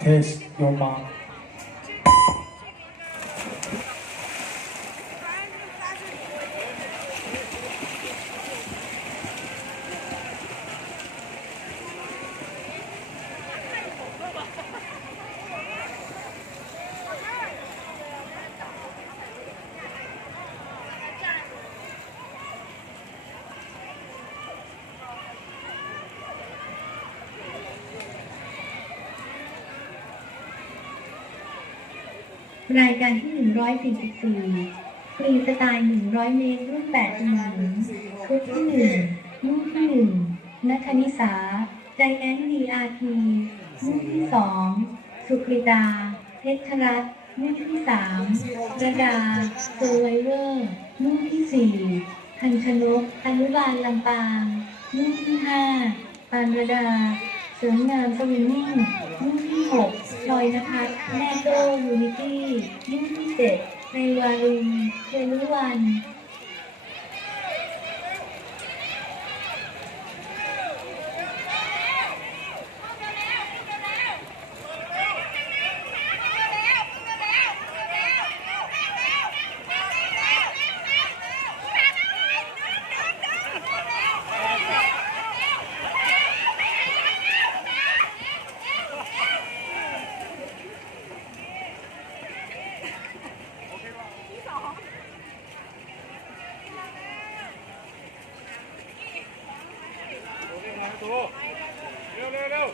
Kiss your mom. รายการที่ 144ฟรีสไตล์ 100 เมตรรุ่น8หญิงชุดที่1รุ่นที่1นัทนิสา ใจแอนดีอาร์ทีรุ่นที่ 2 สุกริตา เพชรรัตน์รุ่นที่ 3 ระดาเซไวเวอร์รุ่นที่4พันชนกอนุบาลลำปางรุ่นที่ 5 ปานระดา เสริมงามสวิมมิ่งรุ่นที่ 6 อยนภัสแม่โตยูนิตี้รุ่นที่7ในวารุณเทลุวัน เร็วเร็วเร็ว